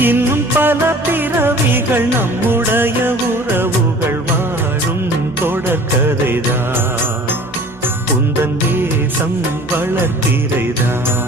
இன்னும் பல பிறவிகள் நம்முடைய உறவுகள் வாழும் தொடர்கதைதான். உந்தன் தேசம் வளர்த்திரைதான்.